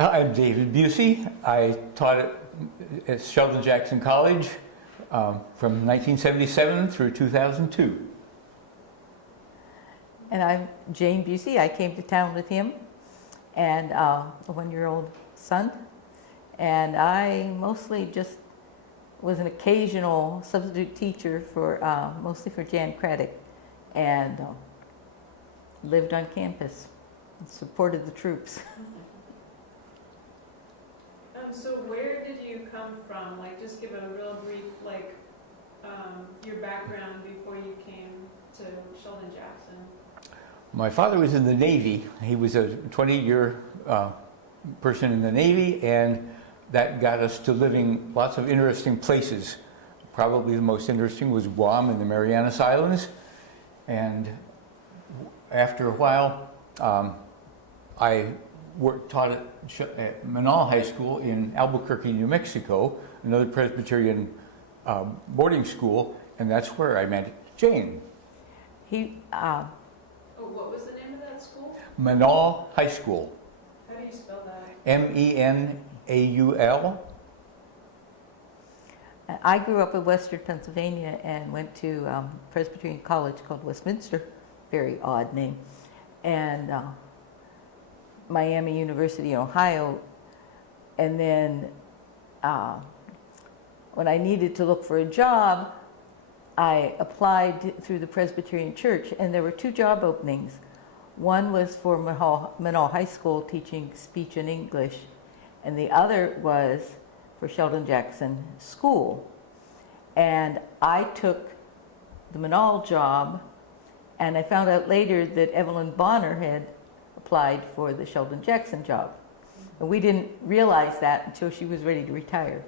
I'm David Busey. I taught at Sheldon Jackson College from 1977 through 2002. And I'm Jane Busey. I came to town with him and a one-year-old son. And I mostly just was an occasional substitute teacher for, mostly for Jan Craddock, and lived on campus and supported the troops. So where did you come from? Like, just give a real brief, like, your background before you came to Sheldon Jackson. My father was in the Navy. He was a 20-year person in the Navy, and that got us to living lots of interesting places. Probably the most interesting was Guam and the Marianas Islands. And after a while, I taught at Manal High School in Albuquerque, New Mexico, another Presbyterian boarding school, and that's where I met Jane. What was the name of that school? Manal High School. How do you spell that? M-E-N-A-U-L. I grew up in Western Pennsylvania and went to Presbyterian college called Westminster, very odd name, and Miami University in Ohio. And then when I needed to look for a job, I applied through the Presbyterian Church, and there were two job openings. One was for Manal High School teaching speech and English, and the other was for Sheldon Jackson School. And I took the Manal job, and I found out later that Evelyn Bonner had applied for the Sheldon Jackson job. And we didn't realize that until she was ready to retire.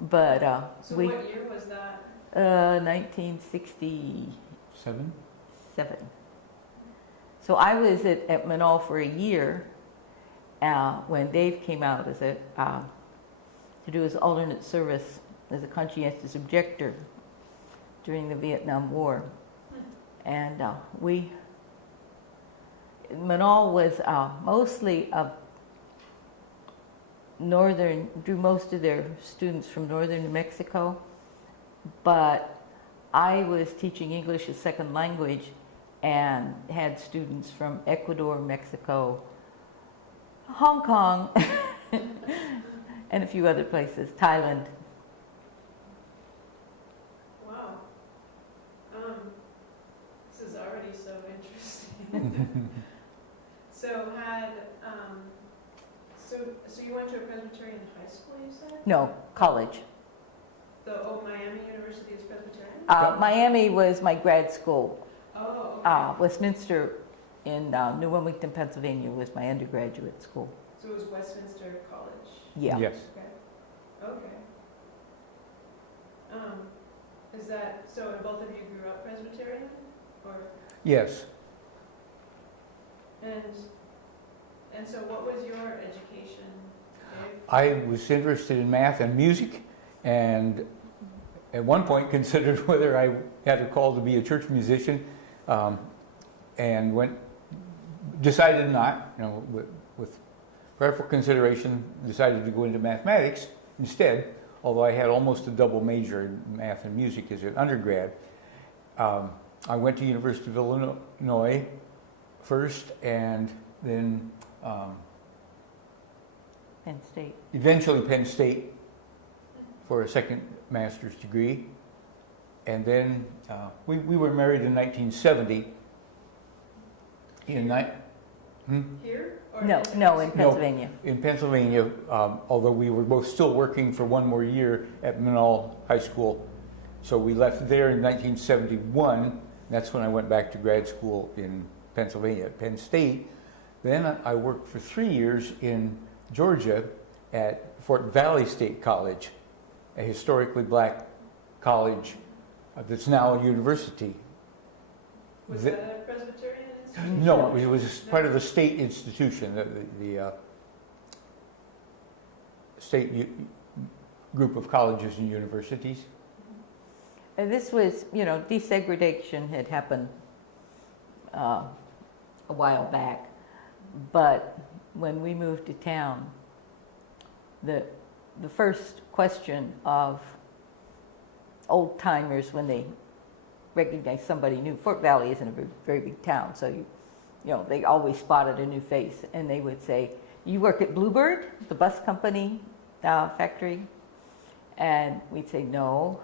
But so what year was that? 1967. So I was at Manal for a year when Dave came out as to do his alternate service as a conscientious objector during the Vietnam War. And Manal was mostly drew most of their students from northern New Mexico, but I was teaching English as second language and had students from Ecuador, Mexico, Hong Kong, and a few other places, Thailand. Wow. This is already so interesting. So you went to a Presbyterian high school, you said? No, college. Miami University is Presbyterian? Miami was my grad school. Oh, okay. Westminster in New Wilmington, Pennsylvania was my undergraduate school. So it was Westminster College? Yeah. Yes. Okay. Is that, so both of you grew up Presbyterian? Or? Yes. And so what was your education, Dave? I was interested in math and music, and at one point considered whether I had a call to be a church musician, and decided not, with prayerful consideration, decided to go into mathematics instead, although I had almost a double major in math and music as an undergrad. I went to University of Illinois first, and then Penn State. Eventually Penn State for a second master's degree. And then we were married in 1970. Here? Or No, in Pennsylvania. No, in Pennsylvania, although we were both still working for one more year at Manal High School. So we left there in 1971. That's when I went back to grad school in Pennsylvania at Penn State. Then I worked for 3 years in Georgia at Fort Valley State College, a historically black college that's now a university. Was that a Presbyterian institution? No, it was part of the state institution, the state group of colleges and universities. And this was, desegregation had happened a while back, but when we moved to town, the first question of old timers when they recognize somebody new, Fort Valley isn't a very, very big town, so you know, they always spotted a new face, and they would say, "You work at Bluebird, the bus company factory?" And we'd say, "No."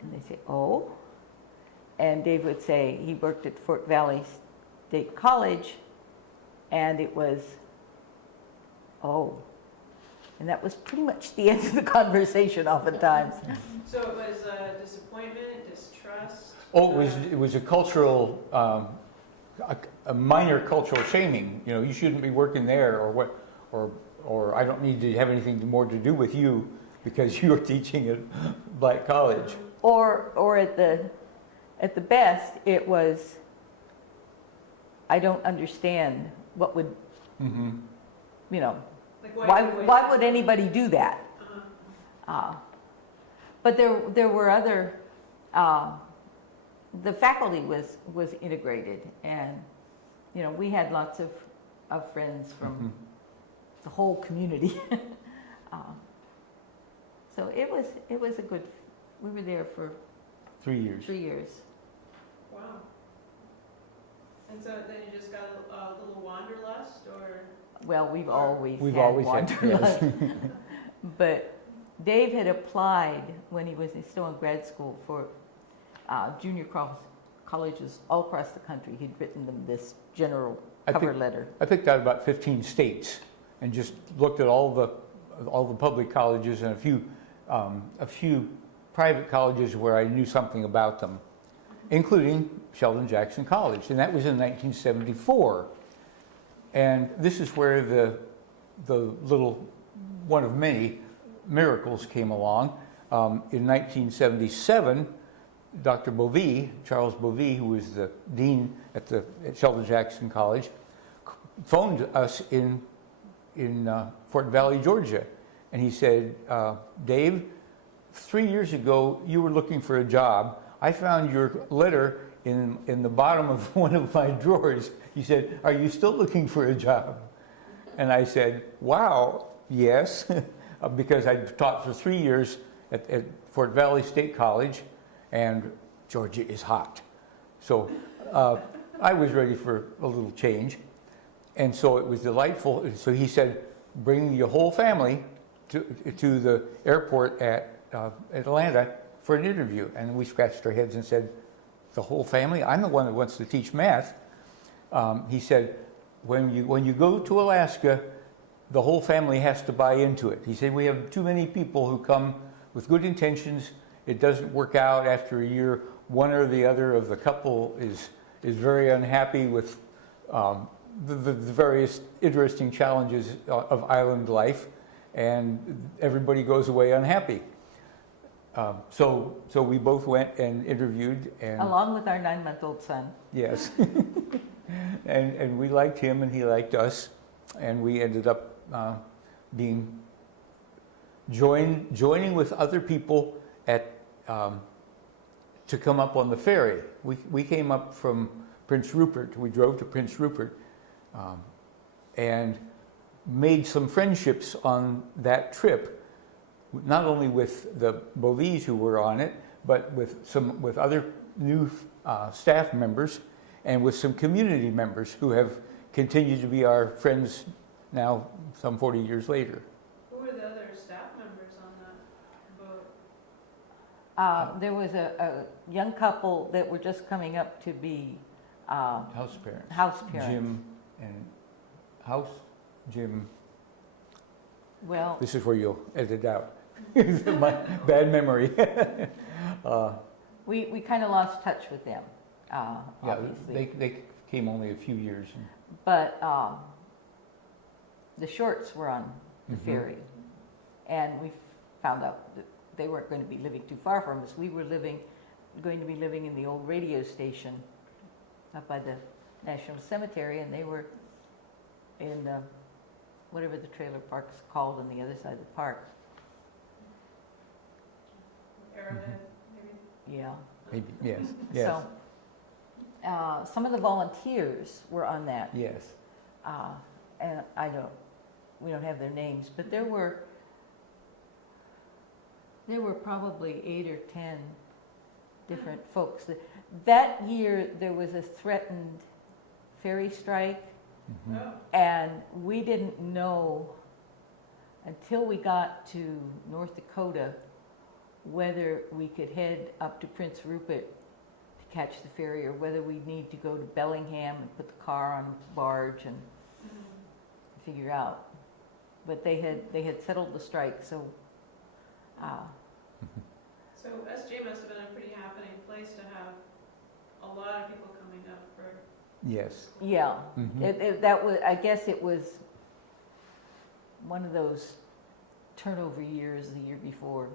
And they'd say, "Oh." And Dave would say he worked at Fort Valley State College, and it was, "Oh." And that was pretty much the end of the conversation oftentimes. So it was disappointment, distrust? Oh, it was a cultural, a minor cultural shaming. You know, you shouldn't be working there, or what, or I don't need to have anything more to do with you because you're teaching at Black College. Or at the best, it was, "I don't understand what would, Mm-hmm. you know, Like why would anybody do that?" Uh-huh. But there were other, the faculty was integrated, and, you know, we had lots of friends from Mm-hmm. the whole community. So it was a good, we were there for 3 years. 3 years. Wow. And so then you just got a little wanderlust, or? Well, we've always We've had always had, wanderlust. yes. But Dave had applied when he was still in grad school for junior colleges all across the country. He'd written them this general cover letter. I picked out about 15 states and just looked at all the public colleges and a few private colleges where I knew something about them, including Sheldon Jackson College, and that was in 1974. And this is where the little one of many miracles came along. In 1977, Dr. Buseys, Charles Buseys, who was the dean at Sheldon Jackson College, phoned us in Fort Valley, Georgia, and he said, "Dave, 3 years ago you were looking for a job. I found your letter in the bottom of one of my drawers." He said, "Are you still looking for a job?" And I said, "Wow, yes," because I'd taught for 3 years at Fort Valley State College, and Georgia is hot. So I was ready for a little change. And so it was delightful. So he said, "Bring your whole family to the airport at Atlanta for an interview." And we scratched our heads and said, "The whole family? I'm the one that wants to teach math." He said, when you go to Alaska, the whole family has to buy into it. He said, "We have too many people who come with good intentions. It doesn't work out after a year. One or the other of the couple is very unhappy with the various interesting challenges of island life, and everybody goes away unhappy." So we both went and interviewed, and Along with our 9-month-old son. yes, and we liked him and he liked us, and we ended up joining with other people to come up on the ferry. We came up from Prince Rupert. We drove to Prince Rupert and made some friendships on that trip, not only with the Buseys who were on it, but with other new staff members and with some community members who have continued to be our friends now some 40 years later. Who were the other staff members on that boat? There was a young couple that were just coming up to be House parents. house parents. Jim and Jim. Well, This is where you'll edit out. My bad memory. we kind of lost touch with them, Yeah, obviously. they came only a few years. But the Shorts were on the Mhm. ferry, and we found out that they weren't going to be living too far from us. We were going to be living in the old radio station up by the National Cemetery, and they were in whatever the trailer park's called on the other side of the park. Arrowhead, maybe? Yeah. Maybe, yes, yes, So some of the volunteers were on that. yes. and we don't have their names, but there were probably 8 or 10 different folks. That year, there was a threatened ferry strike, Oh, and we didn't know until we got to North Dakota whether we could head up to Prince Rupert to catch the ferry or whether we'd need to go to Bellingham and put the car on a barge and figure out. But they had settled the strike, so so SJ must have been a pretty happening place to have a lot of people coming up for Yes. yeah. Mhm. That was, I guess it was one of those turnover years the year before.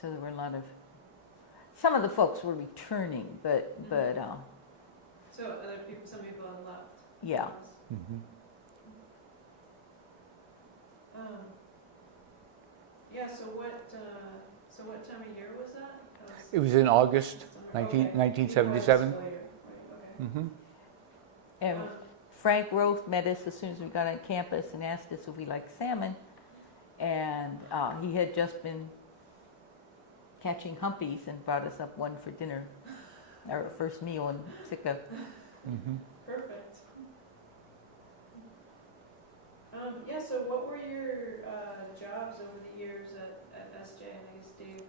So there were a lot of, some of the folks were returning, but So other people, some people have left. yeah. Mhm. Yeah, so what time of year was that? It was in August Summer. Okay. 1977. Before school year. Okay. Mhm. And Frank Roth met us as soon as we got on campus and asked us if we liked salmon. And he had just been catching humpies and brought us up one for dinner, our first meal in Sitka. Mhm. Perfect. Yeah, so what were your jobs over the years at SJ? And I guess Dave,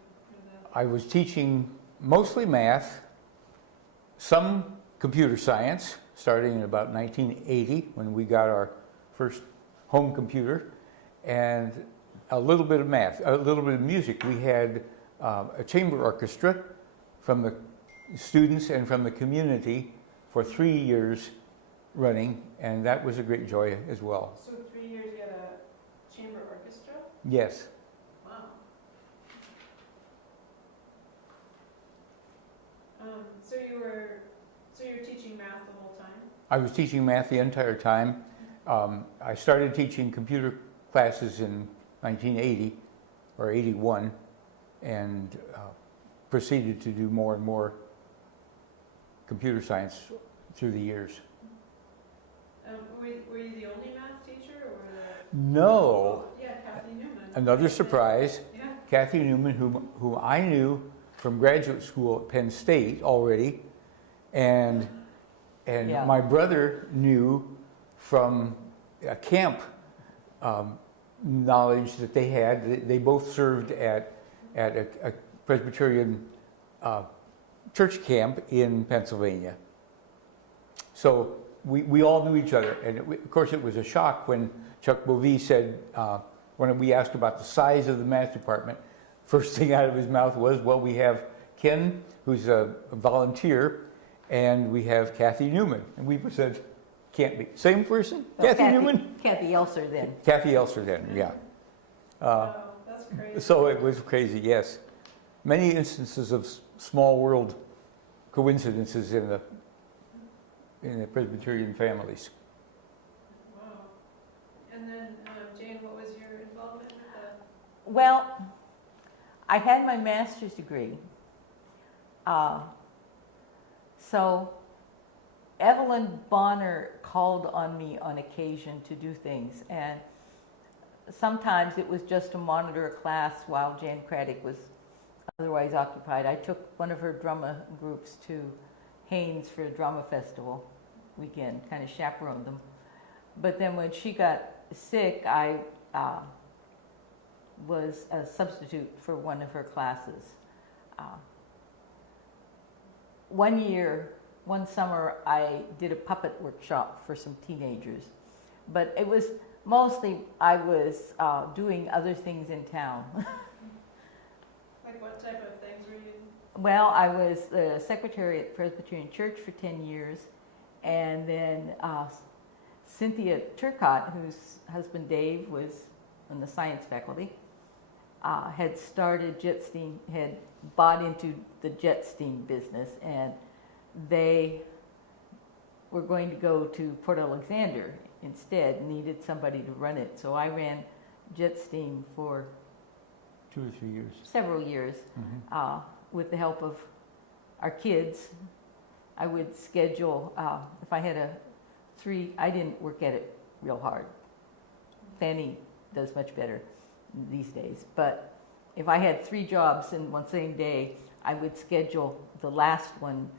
I was teaching mostly math, some computer science, starting in about 1980 when we got our first home computer, and a little bit of math, a little bit of music. We had a chamber orchestra from the students and from the community for 3 years running, and that was a great joy as well. So 3 years you had a chamber orchestra? Yes. Wow. So you're teaching math the whole time? I was teaching math the entire time. I started teaching computer classes in 1980 or 81 and proceeded to do more and more computer science through the years. Were you the only math teacher or No, yeah, Kathy Newman. another surprise. Yeah. Kathy Newman, who I knew from graduate school at Penn State already, and Yeah. my brother knew from a camp knowledge that they had. They both served at a Presbyterian church camp in Pennsylvania. So we all knew each other, and of course it was a shock when Chuck Buseys said, when we asked about the size of the math department, first thing out of his mouth was, well, we have Ken, who's a volunteer, and we have Kathy Newman. And we said, can't be. Same person? Kathy Newman? Kathy Elser then. Kathy Elser then, yeah. Oh, that's crazy. So it was crazy, yes. Many instances of small world coincidences in the Presbyterian families. Wow. And then, Jane, what was your involvement with that? Well, I had my master's degree. So Evelyn Bonner called on me on occasion to do things, and sometimes it was just to monitor a class while Jan Craddock was otherwise occupied. I took one of her drama groups to Haynes for a drama festival weekend, kind of chaperoned them. But then when she got sick, I was a substitute for one of her classes. One summer, I did a puppet workshop for some teenagers. But it was mostly, I was doing other things in town. Like what type of things were you? Well, I was the secretary at Presbyterian Church for 10 years. And then Cynthia Turcott, whose husband Dave was in the science faculty, had started jet steam, had bought into the jet steam business, and they were going to go to Port Alexander instead, needed somebody to run it. So I ran jet steam for 2 or 3 years. several years with the help of our kids. I would schedule, if I had I didn't work at it real hard. Fanny does much better these days. But if I had 3 jobs in one same day, I would schedule the last one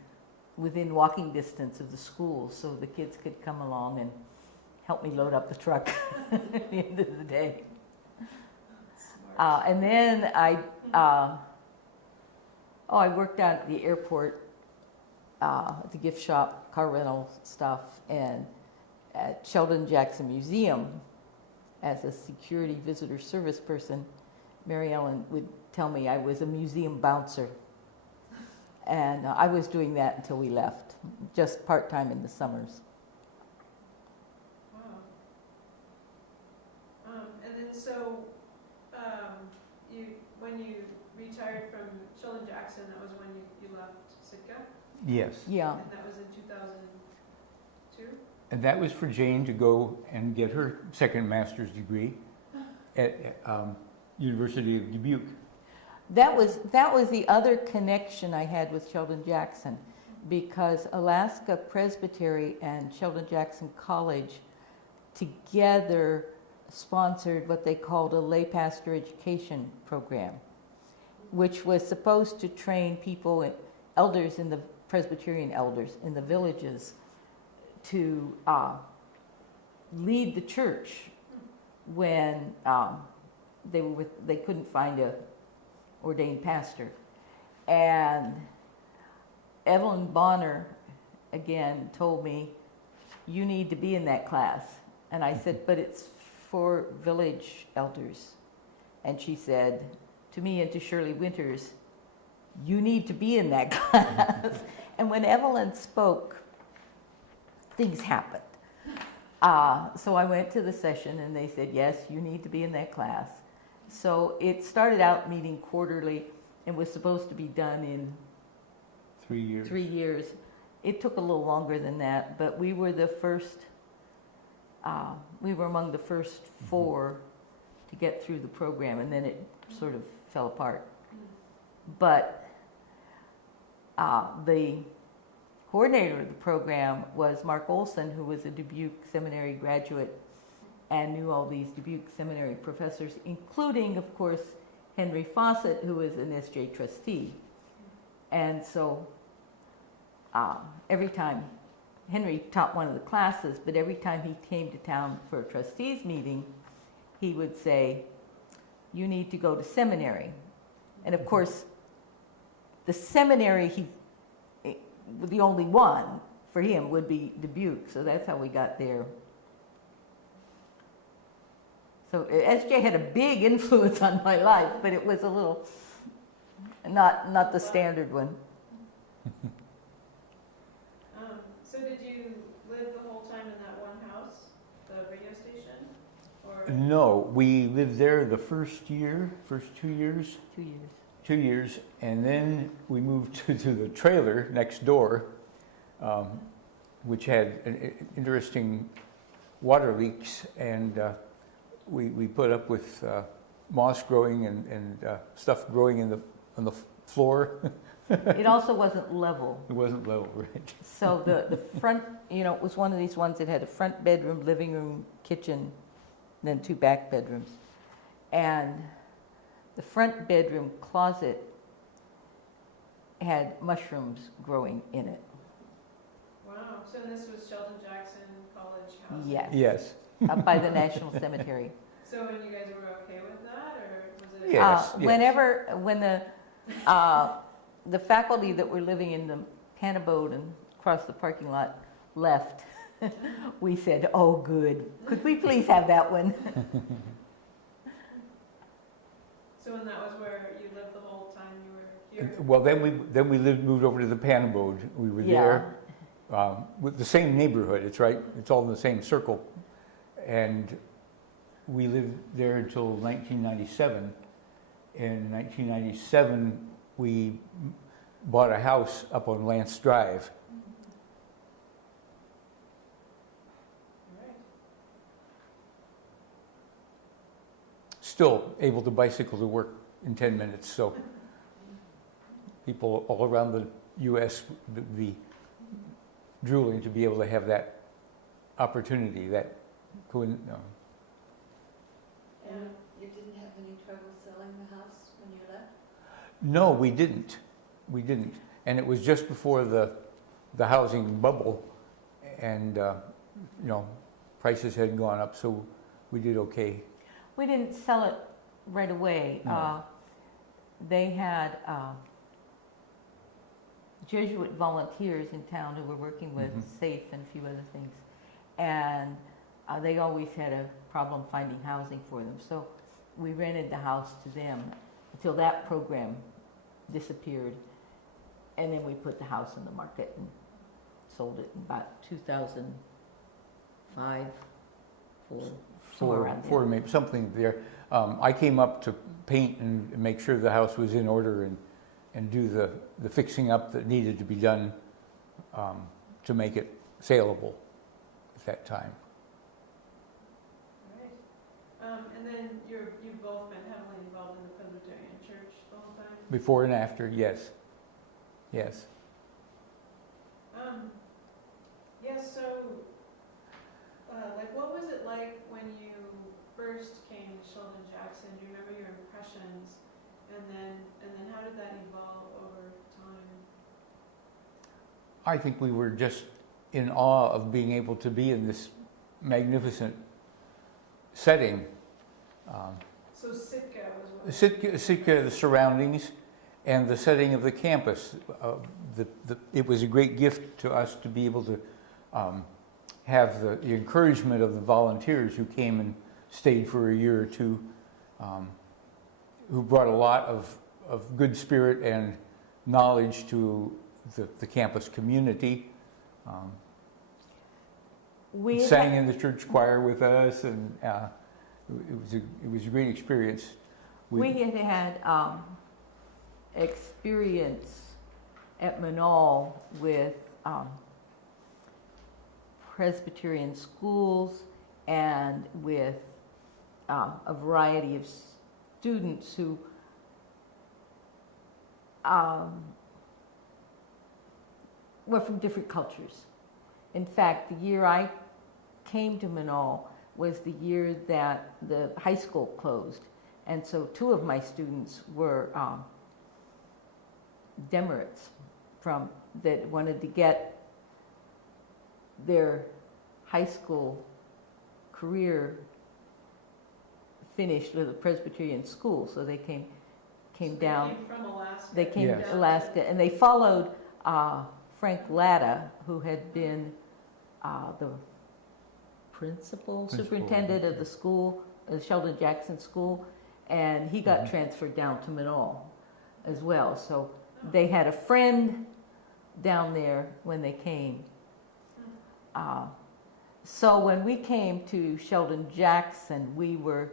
within walking distance of the school so the kids could come along and help me load up the truck at the end of the day. Smart. And then I worked out at the airport, at the gift shop, car rental stuff, and at Sheldon Jackson Museum as a security visitor service person. Mary Ellen would tell me I was a museum bouncer. And I was doing that until we left, just part-time in the summers. Wow. And then so, when you retired from Sheldon Jackson, that was when you left Sitka? Yes. Yeah. And that was in 2002? And that was for Jane to go and get her second master's degree at University of Dubuque. That was the other connection I had with Sheldon Jackson, because Alaska Presbytery and Sheldon Jackson College together sponsored what they called a lay pastor education program, which was supposed to train people, elders in the Presbyterian elders in the villages, to lead the church when they couldn't find a ordained pastor. And Evelyn Bonner again told me, you need to be in that class. And I said, but it's for village elders. And she said to me and to Shirley Winters, you need to be in that class. And when Evelyn spoke, things happened. So I went to the session and they said, yes, you need to be in that class. So it started out meeting quarterly and was supposed to be done in 3 years. 3 years. It took a little longer than that, but we were the first, we were among the first 4 to get through the program, and then it sort of fell apart. But the coordinator of the program was Mark Olson, who was a Dubuque Seminary graduate and knew all these Dubuque Seminary professors, including, of course, Henry Fawcett, who was an SJ trustee. And so every time, Henry taught one of the classes, but every time he came to town for a trustees meeting, he would say, you need to go to seminary. And of course, the seminary, the only one for him would be Dubuque, so that's how we got there. So SJ had a big influence on my life, but it was a little, not the standard one. So did you live the whole time in that one house, the radio station? Or No, we lived there the first 2 years. 2 years. 2 years, and then we moved to the trailer next door, which had interesting water leaks, and we put up with moss growing and stuff growing on the floor. It also wasn't level. It wasn't level, right? So the front, it was one of these ones that had a front bedroom, living room, kitchen, then 2 back bedrooms. And the front bedroom closet had mushrooms growing in it. wow, so this was Sheldon Jackson College house? Yes. Yes. Up by the National Cemetery. So and you guys were okay with that, or was it? Yes. When the faculty that were living in the Hannah boat and across the parking lot left, we said, oh good, could we please have that one? So and that was where you lived the whole time you were here? Well, then we moved over to the Panabode. We were there with the same neighborhood. It's right. It's all in the same circle, and we lived there until 1997. In 1997, we bought a house up on Lance Drive. Right. Still able to bicycle to work in 10 minutes. So people all around the U.S. would be drooling to be able to have that opportunity, that And you didn't have any trouble selling the house when you left? No, we didn't. We didn't. And it was just before the housing bubble, and prices had gone up, so we did okay. We didn't sell it right away. No. They had Jesuit volunteers in town who were working with SAFE and a few other things. And they always had a problem finding housing for them. So we rented the house to them until that program disappeared. And then we put the house on the market and sold it in about 2005, For maybe something there. I came up to paint and make sure the house was in order and do the fixing up that needed to be done to make it saleable at that time. Right. And then you've both been heavily involved in the Presbyterian Church the whole time? Before and after, yes. Yes. So, what was it like when you first came to Sheldon Jackson? Do you remember your impressions? And then how did that evolve over time? I think we were just in awe of being able to be in this magnificent setting. So Sitka was what? Sitka, the surroundings, and the setting of the campus. It was a great gift to us to be able to have the encouragement of the volunteers who came and stayed for a year or two, who brought a lot of good spirit and knowledge to the campus community. We Sang in the church choir with us, and it was a great experience. We had experience at Manal with Presbyterian schools and with a variety of students who were from different cultures. In fact, the year I came to Manal was the year that the high school closed. And so two of my students were Democrats that wanted to get their high school career finished with a Presbyterian school. So they came down. They came from Alaska. They came Yes. to Alaska, and they followed Frank Latta, who had been the superintendent of the school, the Sheldon Jackson School, and he got transferred down to Manal as well. So they had a friend down there when they came. So when we came to Sheldon Jackson, we were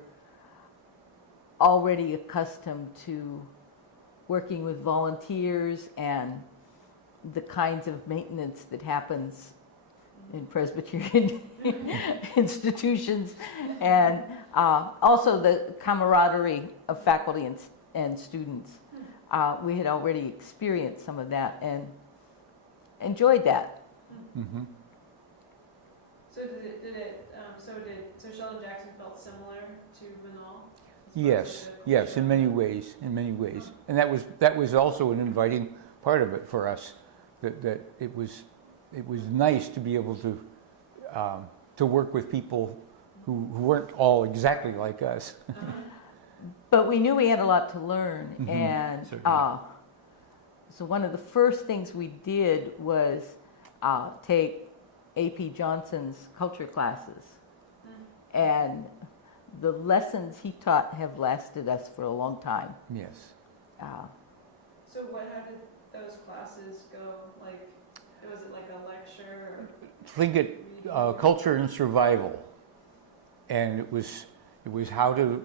already accustomed to working with volunteers and the kinds of maintenance that happens in Presbyterian institutions, and also the camaraderie of faculty and students. We had already experienced some of that and enjoyed that. Mm-hmm. So Sheldon Jackson felt similar to Manal? Yes, in many ways, and that was also an inviting part of it for us. That it was nice to be able to work with people who weren't all exactly like us. But we knew we had a lot to learn, and certainly. so one of the first things we did was take A.P. Johnson's culture classes, and the lessons he taught have lasted us for a long time. Yes. So how did those classes go? Was it like a lecture? Or Tlingit culture and survival, and it was how to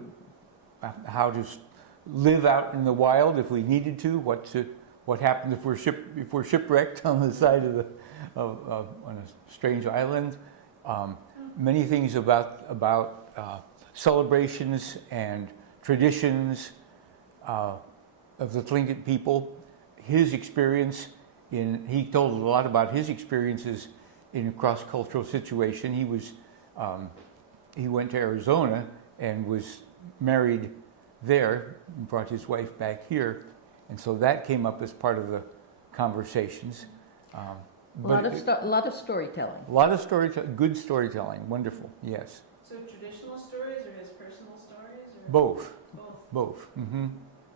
live out in the wild if we needed to. What happened if we're shipwrecked on the side of on a strange island. Many things about celebrations and traditions of the Tlingit people. His experience he told a lot about his experiences in a cross-cultural situation. He was he went to Arizona and was married there and brought his wife back here. And so that came up as part of the conversations. A But lot of storytelling. a lot of good storytelling, wonderful, yes. So traditional stories or his personal stories or? Both, Both. both. Hmm.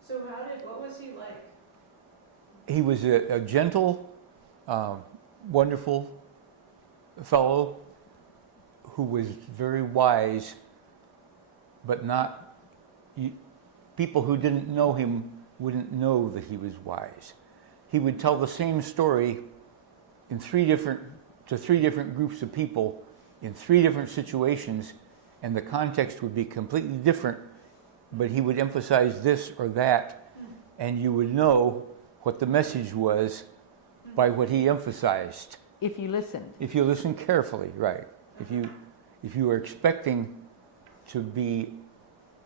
So what was he like? He was a gentle, wonderful fellow who was very wise, but not, people who didn't know him wouldn't know that he was wise. He would tell the same story in three different groups of people in three different situations, and the context would be completely different, but he would emphasize this or that, and you would know what the message was by what he emphasized. If you listen. If you listen carefully, right. If you were expecting to be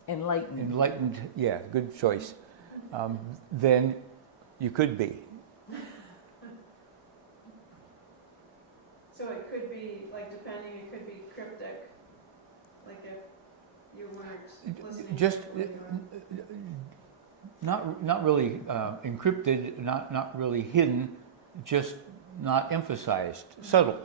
enlightened, yeah, good choice, then you could be. So it could be, like, depending, it could be cryptic, like if you weren't listening. Just carefully or- not really encrypted, not really hidden, just not emphasized, subtle.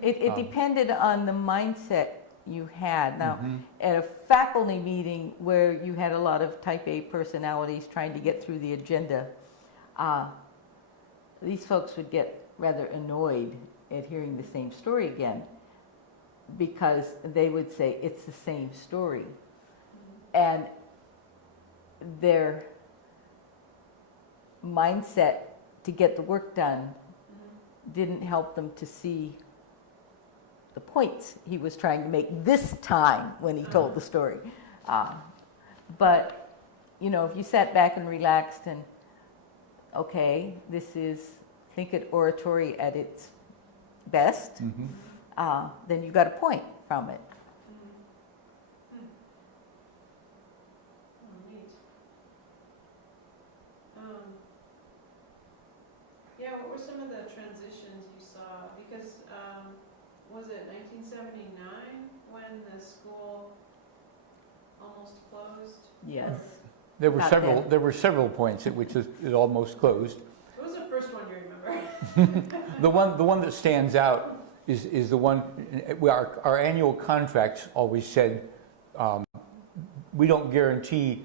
It depended on the mindset you had. Now, Mhm. at a faculty meeting where you had a lot of type A personalities trying to get through the agenda, these folks would get rather annoyed at hearing the same story again, because they would say it's the same story. And their mindset to get the work done didn't help them to see the points he was trying to make this time when he told the story. But, you know, if you sat back and relaxed and, okay, this is, think it oratory at its best, Mhm. then you got a point from it. Oh, neat. Yeah, what were some of the transitions you saw? Because, was it 1979 when the school almost closed? Yes. There were Not several. then. There were several points at which it almost closed. What was the first one you remember? The one that stands out is the one. Our annual contracts always said we don't guarantee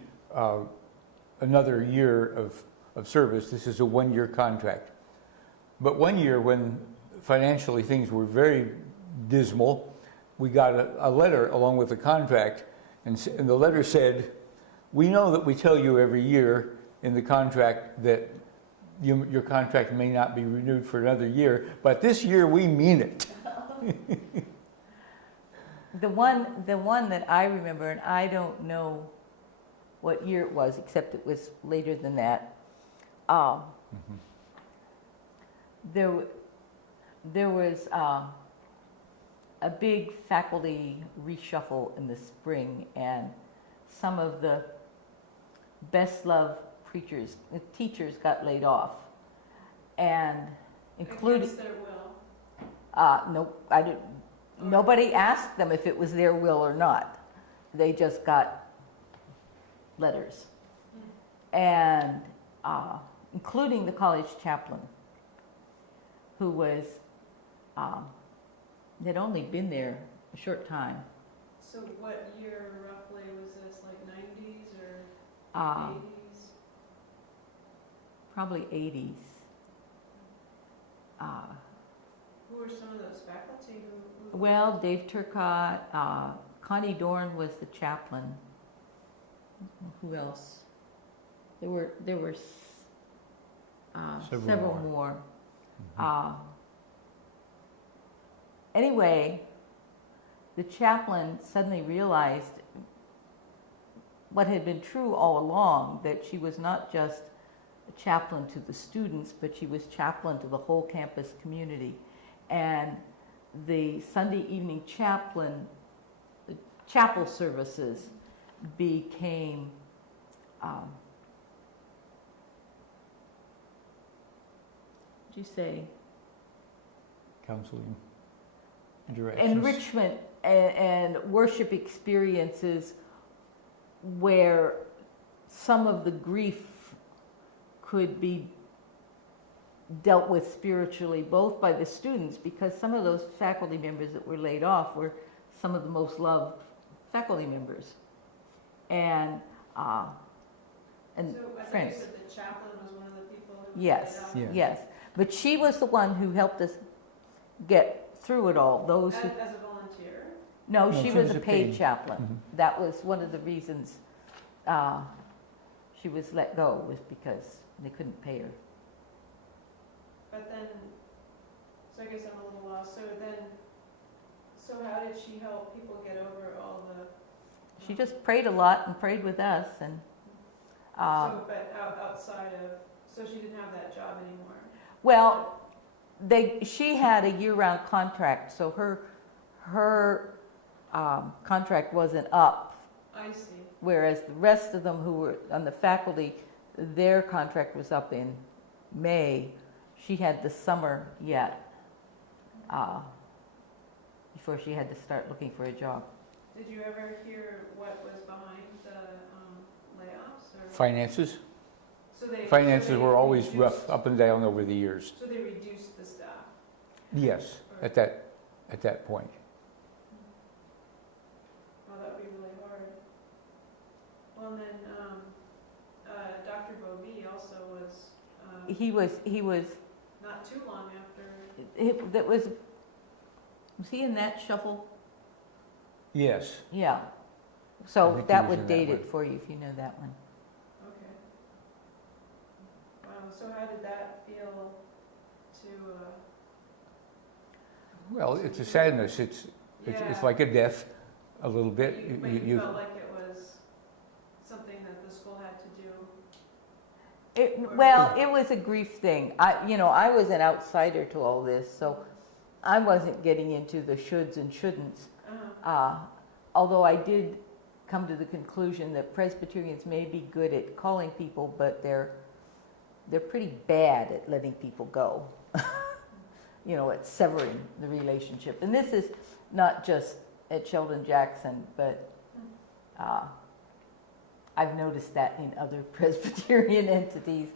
another year of service. This is a one-year contract. But one year, when financially things were very dismal, we got a letter along with the contract, and the letter said, "We know that we tell you every year in the contract that your contract may not be renewed for another year, but this year we mean it." The one that I remember, and I don't know what year it was, except it was later than that. There was a big faculty reshuffle in the spring, and some of the best loved teachers got laid off, and including. Against their will. Nope, I didn't. Nobody asked them if it was their will or not. They just got letters, and including the college chaplain, who was had only been there a short time. So what year roughly was this, like 90s or 80s? Probably 80s. Who were some of those faculty who? Well, Dave Turcotte, Connie Dorn was the chaplain. Who else? There were several more. Anyway, the chaplain suddenly realized what had been true all along, that she was not just a chaplain to the students, but she was chaplain to the whole campus community. And the Sunday evening chapel services became what'd you say? Counseling, directions. Enrichment and worship experiences where some of the grief could be dealt with spiritually, both by the students, because some of those faculty members that were laid off were some of the most loved faculty members, and So I think friends. you said the chaplain was one of the people who was Yes, laid off? Yeah. yes. But she was the one who helped us get through it all. Those who, As a volunteer? no, No, she was a paid chaplain. Mhm. That was one of the reasons she was let go, was because they couldn't pay her. But then, so I guess I'm a little lost. So how did she help people get over all the? She just prayed a lot and prayed with us, and But outside of, so she didn't have that job anymore? well, she had a year-round contract, so her contract wasn't up, I see. whereas the rest of them who were on the faculty, their contract was up in May. She had the summer yet before she had to start looking for a job. Did you ever hear what was behind the layoffs? Or? Finances? Finances Finances were always rough, up and down over the years. So they reduced the staff? Yes, at that point. Oh, that would be really hard. Well, and then Dr. Bovee also was He was not too long after. was he in that shuffle? Yes. Yeah. I So think he that was would in that date one. it for you if you know that one. Okay. Wow. So how did that feel to? Well, it's a sadness. It's Yeah. like a death, a little bit. But you felt like it was something that the school had to do. Well, it was a grief thing. I was an outsider to all this, so I wasn't getting into the shoulds and shouldn'ts. Although I did come to the conclusion that Presbyterians may be good at calling people, but they're pretty bad at letting people go. At severing the relationship. And this is not just at Sheldon Jackson, but I've noticed that in other Presbyterian entities.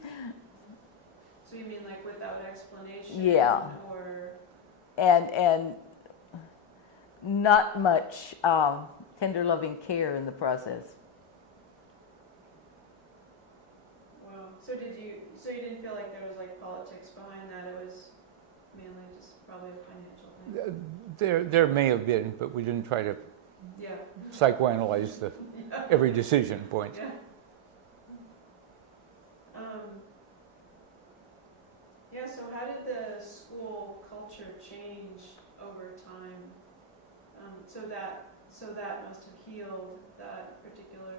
So you mean like without explanation? Yeah. Or And not much tender loving care in the process. wow. So you didn't feel like there was like politics behind that? It was mainly just probably a financial thing. There may have been, but we didn't try to Yeah. psychoanalyze every decision point. Yeah. Yeah, so how did the school culture change over time? So that must have healed that particular.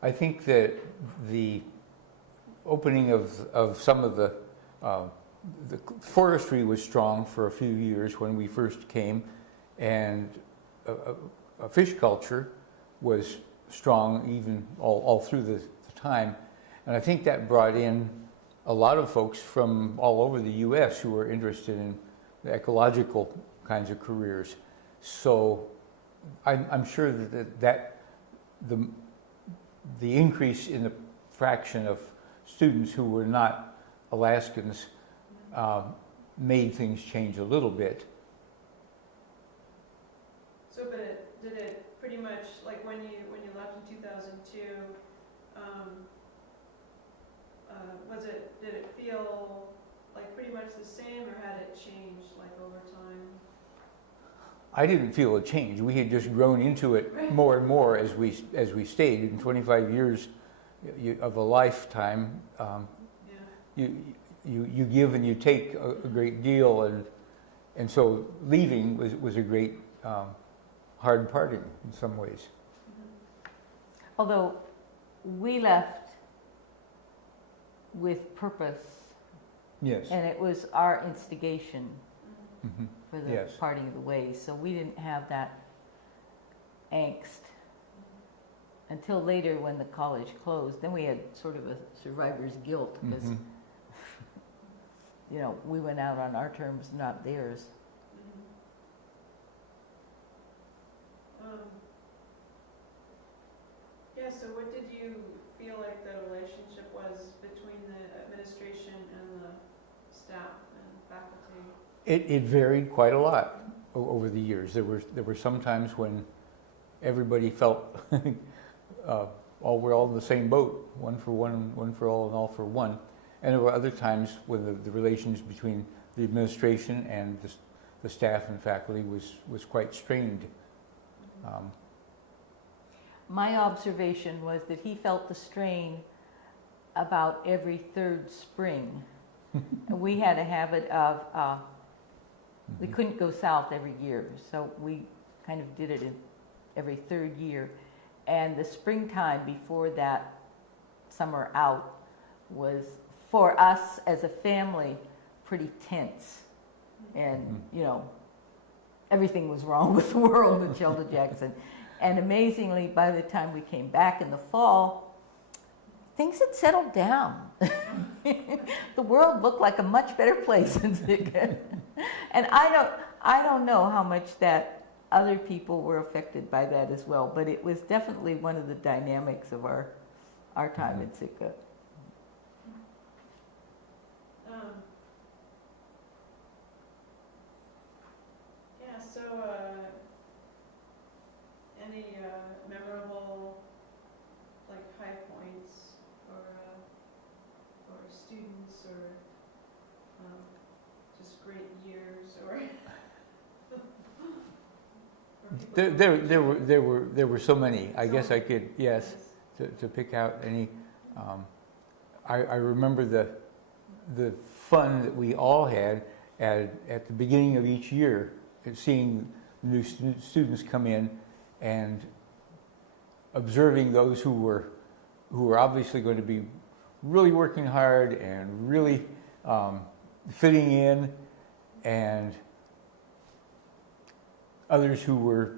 I think that the opening of some of the forestry was strong for a few years when we first came, and a fish culture was strong even all through the time. And I think that brought in a lot of folks from all over the U.S. who were interested in the ecological kinds of careers. So I'm sure that the increase in the fraction of students who were not Alaskans made things change a little bit. So, but did it pretty much, like when you left in 2002, did it feel like pretty much the same, or had it changed like over time? I didn't feel a change. We had just grown into it more and more as we stayed. In 25 years of a lifetime, Yeah. you give and you take a great deal, and so leaving was a great hard parting in some ways. Although we left with purpose, Yes. and it was our instigation Mhm. for the Yes. parting of the ways, so we didn't have that angst until later when the college closed. Then we had sort of a survivor's guilt because Mhm. we went out on our terms, not theirs. so what did you feel like the relationship was between the administration and the staff and faculty? It varied quite a lot over the years. There were some times when everybody felt we're all in the same boat, one for one, one for all, and all for one. And there were other times when the relations between the administration and the staff and faculty was quite strained. My observation was that he felt the strain about every third spring. And we had a habit of, we couldn't go south every year, so we kind of did it in every third year. And the springtime before that summer out was, for us as a family, pretty tense. And, you know, everything was wrong with the world with Sheldon Jackson. And amazingly, by the time we came back in the fall, things had settled down. The world looked like a much better place. And I don't know how much that other people were affected by that as well, but it was definitely one of the dynamics of our time at Sitka. Yeah, so any memorable like high points or students or just great years or There were so many. I guess I could, yes, to pick out any. I remember the fun that we all had at the beginning of each year, seeing new students come in and observing those who were obviously going to be really working hard and really fitting in, and others who were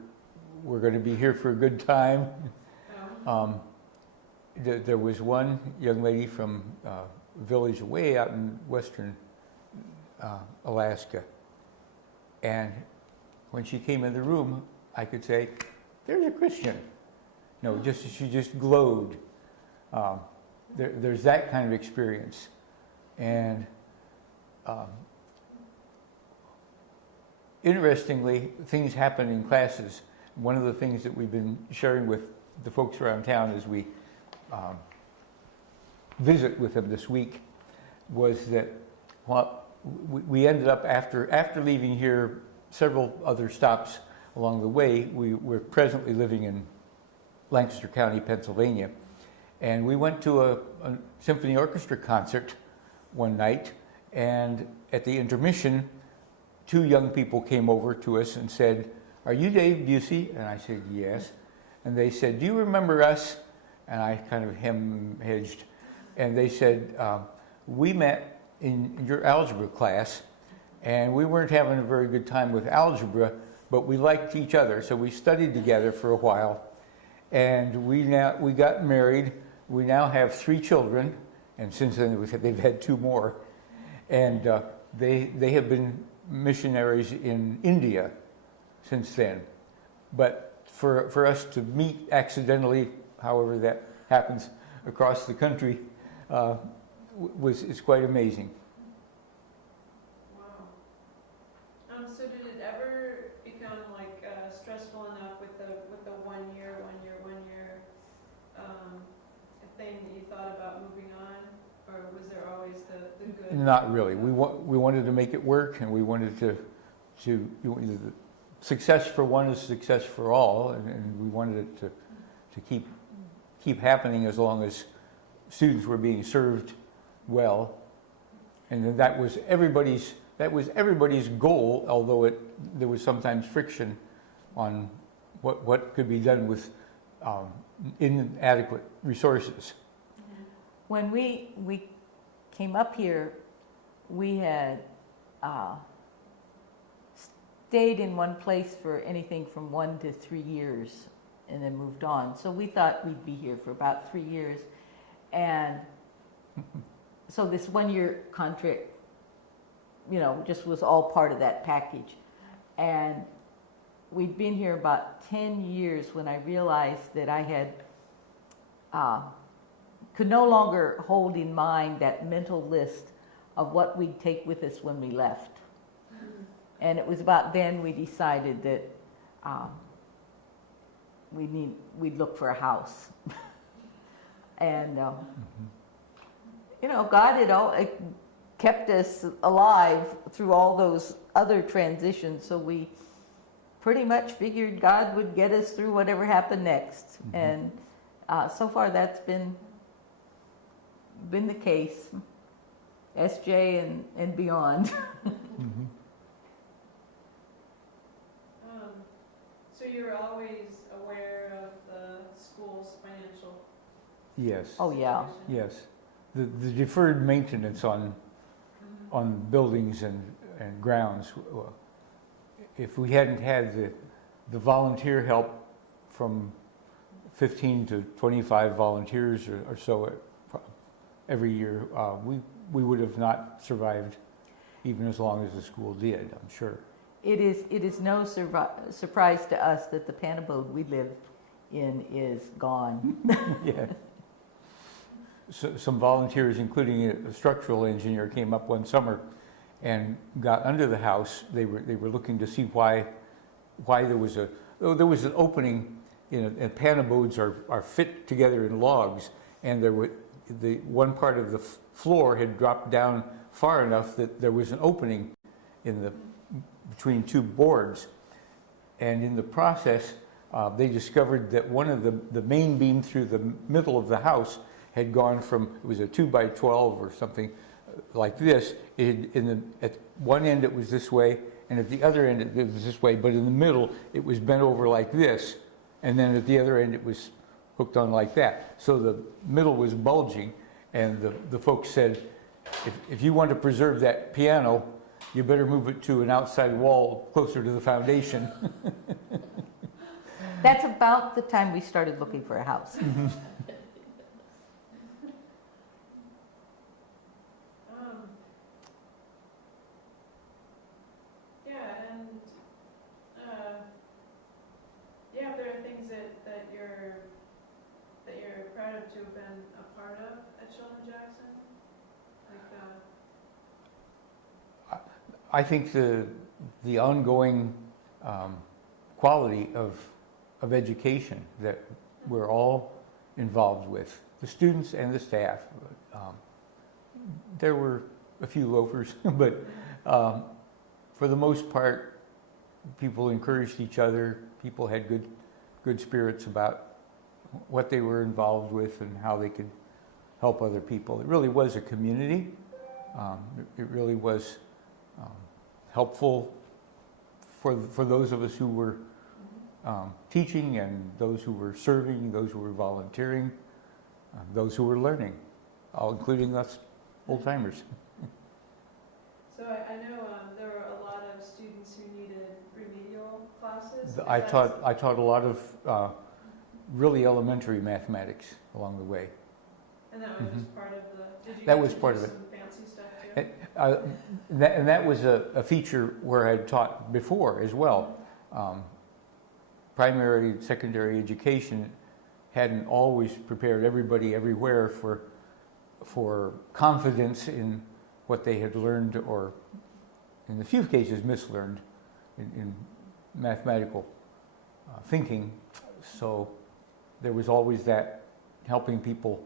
going to be here for a good time. There was one young lady from a village way out in western Alaska, and when she came in the room, I could say, "There's a Christian." No, she just glowed. There's that kind of experience, and interestingly, things happen in classes. One of the things that we've been sharing with the folks around town as we visit with them this week was that we ended up, after leaving here, several other stops along the way. We're presently living in Lancaster County, Pennsylvania, and we went to a symphony orchestra concert one night, and at the intermission, two young people came over to us and said, "Are you Dave Busey?" And I said, "Yes." And they said, "Do you remember us?" And I kind of hedged. And they said, "We met in your algebra class, and we weren't having a very good time with algebra, but we liked each other, so we studied together for a while. And we got married. We now have 3 children, and since then they've had 2 more. And they have been missionaries in India since then. But for us to meet accidentally, however that happens across the country, is quite amazing." Wow. So did it ever become like stressful enough with the one year thing that you thought about moving on, or was there always the good? Not really. We wanted to make it work, and we wanted to success for one is success for all, and we wanted it to keep happening as long as students were being served well, and then that was everybody's goal. Although there was sometimes friction on what could be done with inadequate resources. When we came up here, we had stayed in one place for anything from 1 to 3 years and then moved on. So we thought we'd be here for about 3 years. And so this 1-year contract, just was all part of that package. And we'd been here about 10 years when I realized that I had could no longer hold in mind that mental list of what we'd take with us when we left. And it was about then we decided that we'd look for a house. And, you know, God had kept us alive through all those other transitions, so we pretty much figured God would get us through whatever happened next. And so far that's been the case, SJ and beyond. So you're always aware of the school's financial Yes. Oh, yeah. situation? Yes. The deferred maintenance on buildings and grounds, if we hadn't had the volunteer help from 15 to 25 volunteers or so every year, we would have not survived even as long as the school did, I'm sure. It is no surprise to us that the panabode we live in is gone. Yeah. So, some volunteers, including a structural engineer, came up one summer and got under the house. They were looking to see why there was an opening. And panabodes are fit together in logs, and the one part of the floor had dropped down far enough that there was an opening between two boards. And in the process, they discovered that one of the main beam through the middle of the house had gone from, it was a 2x12 or something like this. At one end it was this way, and at the other end it was this way, but in the middle it was bent over like this, and then at the other end it was hooked on like that. So the middle was bulging, and the folks said, if you want to preserve that piano, you better move it to an outside wall closer to the foundation. That's about the time we started looking for a house. If there are things that you're proud of to have been a part of at Sheldon Jackson, like I think the ongoing quality of education that we're all involved with, the students and the staff. There were a few loafers, but for the most part, people encouraged each other. People had good spirits about what they were involved with and how they could help other people. It really was a community. It really was helpful for those of us who were teaching, and those who were serving, those who were volunteering, those who were learning, all including us old-timers. So I know there were a lot of students who needed remedial classes. I taught a lot of really elementary mathematics along the way. And that was just part of the. Did you That get was to part do of it. some fancy stuff too? And that was a feature where I'd taught before as well. Primary, secondary education hadn't always prepared everybody everywhere for confidence in what they had learned, or in a few cases mislearned in mathematical thinking. So there was always that, helping people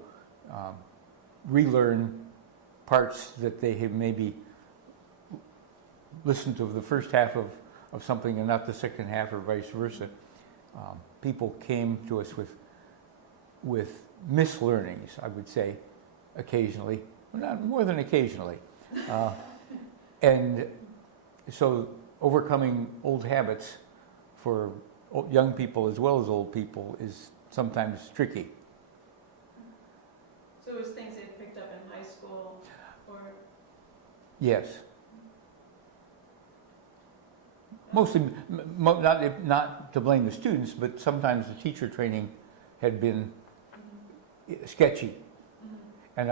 relearn parts that they had maybe listened to the first half of something and not the second half, or vice versa. People came to us with mislearnings, I would say, occasionally, not more than occasionally. And so overcoming old habits for young people as well as old people is sometimes tricky. So it was things they picked up in high school, or Yes. Mostly, not to blame the students, but sometimes the teacher training had been sketchy. And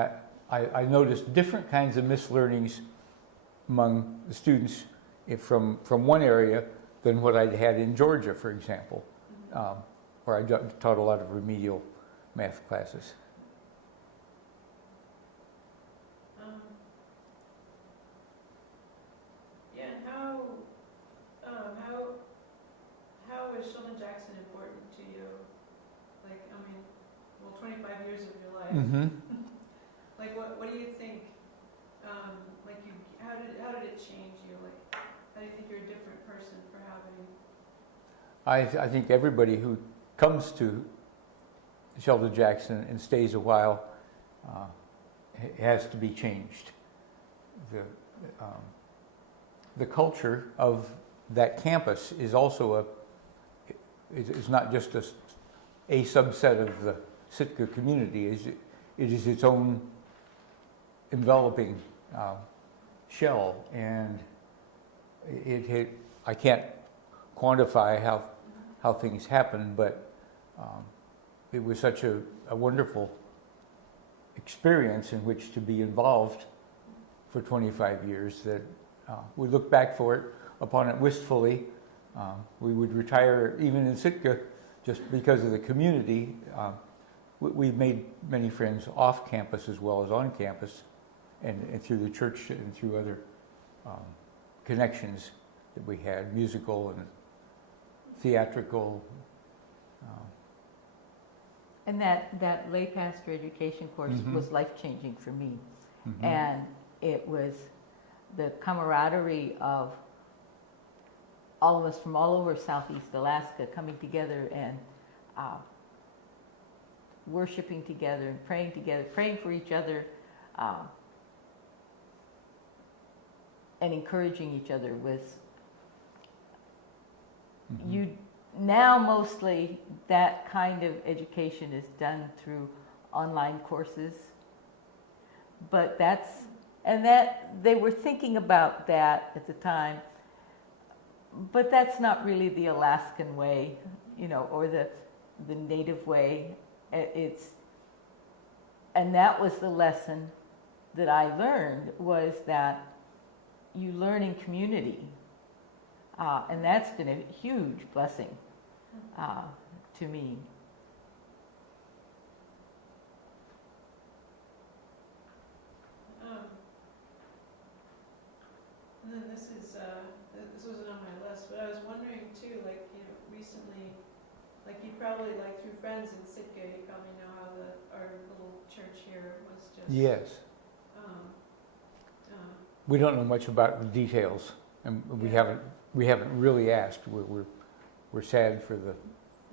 I noticed different kinds of mislearnings among the students from one area than what I'd had in Georgia, for example, where I taught a lot of remedial math classes. Yeah, and how is Sheldon Jackson important to you? Like, I mean, well, 25 years of your life. Mm-hmm. Like, what do you think? Like, how did it change you? Like, how do you think you're a different person for having? I think everybody who comes to Sheldon Jackson and stays a while has to be changed. The culture of that campus is also is not just a subset of the Sitka community. It is its own enveloping shell, and I can't quantify how things happen, but it was such a wonderful experience in which to be involved for 25 years that we look back upon it wistfully. We would retire even in Sitka just because of the community. We've made many friends off campus as well as on campus, and through the church and through other connections that we had, musical and theatrical. And that lay pastor education course Mhm. was life-changing for me. Mhm. And it was the camaraderie of all of us from all over Southeast Alaska coming together and worshiping together and praying for each other, and encouraging each other was Mhm. you. Now mostly that kind of education is done through online courses, but they were thinking about that at the time, but that's not really the Alaskan way, or the native way. And that was the lesson that I learned, was that you learn in community, and that's been a huge blessing to me. And then this wasn't on my list, but I was wondering too, like, recently, like, you probably, like, through friends in Sitka, you probably know how our little church here was just. Yes. Uh, We don't know much about the details, and we Yeah. haven't really asked. We're sad for the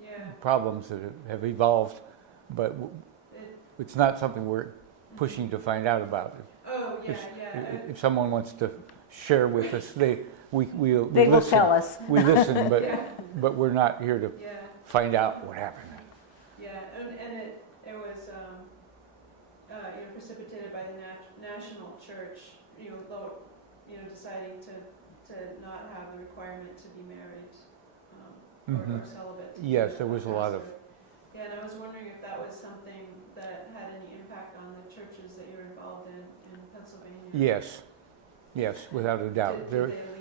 yeah. problems that have evolved, but It, it's not something we're pushing to find out about. oh, yeah, If- yeah. If someone wants to share with us, we They will listen. tell us. We listen, Yeah. but we're not here to Yeah. find out what happened. Yeah, and it was precipitated by the national church, deciding to not have the requirement to be married or celibate. Yes, there was a lot of. Yeah, and I was wondering if that was something that had any impact on the churches that you're involved in Pennsylvania. Yes, without a doubt. Did they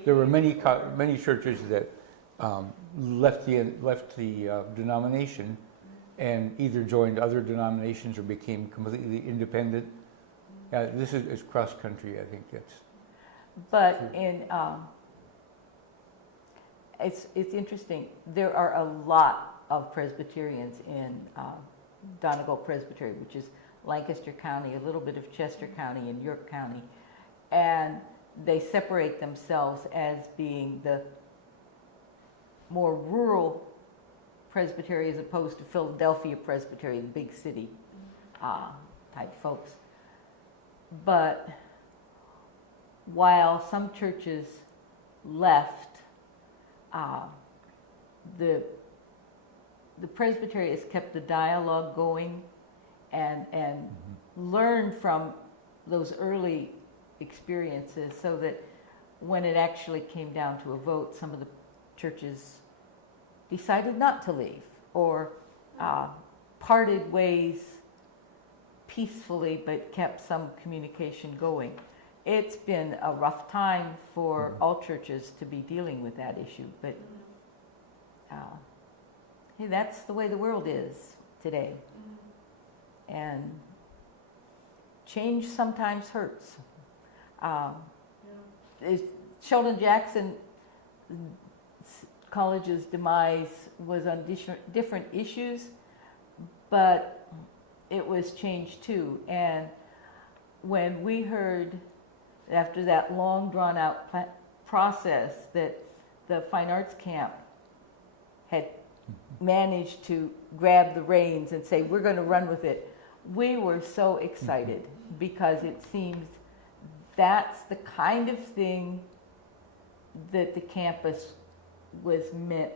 There were leave, or- many churches that left the denomination and either joined other denominations or became completely independent. This is cross country. I think that's. But it's interesting. There are a lot of Presbyterians in Donegal Presbytery, which is Lancaster County, a little bit of Chester County and York County, and they separate themselves as being the more rural Presbytery as opposed to Philadelphia Presbytery, the big city type folks. But while some churches left, the Presbytery has kept the dialogue going and learned from those early experiences, so that when it actually came down to a vote, some of the churches decided not to leave or parted ways peacefully but kept some communication going. It's been a rough time for all churches to be dealing with that issue, but hey, that's the way the world is today. And change sometimes hurts. Yeah. Sheldon Jackson College's demise was on different issues, but it was changed too. And when we heard, after that long drawn out process, that the Fine Arts Camp had managed to grab the reins and say, we're going to run with it, we were so excited because it seems that's the kind of thing that the campus was meant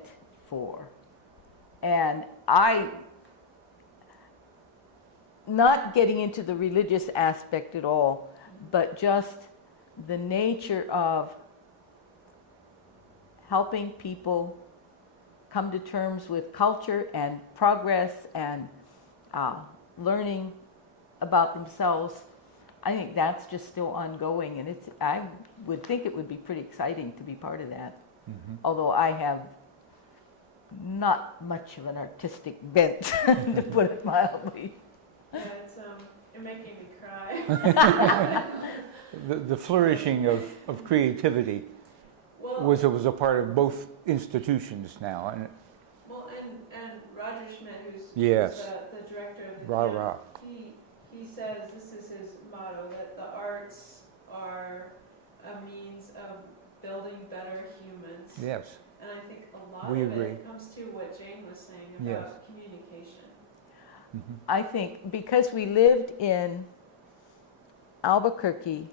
for. And not getting into the religious aspect at all, but just the nature of helping people come to terms with culture and progress and learning about themselves. I think that's just still ongoing, and I would think it would be pretty exciting to be part of that. Although I have not much of an artistic bent, to put it mildly. Yeah, you're making me cry. The flourishing of creativity Well, was a part of both institutions now. And well, and Roger Schmidt, who's yes, the director of the rah camp, rah. he says this is his motto, that the arts are a means of building better humans. Yes, And I think a lot we of agree. it comes to what Jane was saying Yes. about communication. I think because we lived in Albuquerque,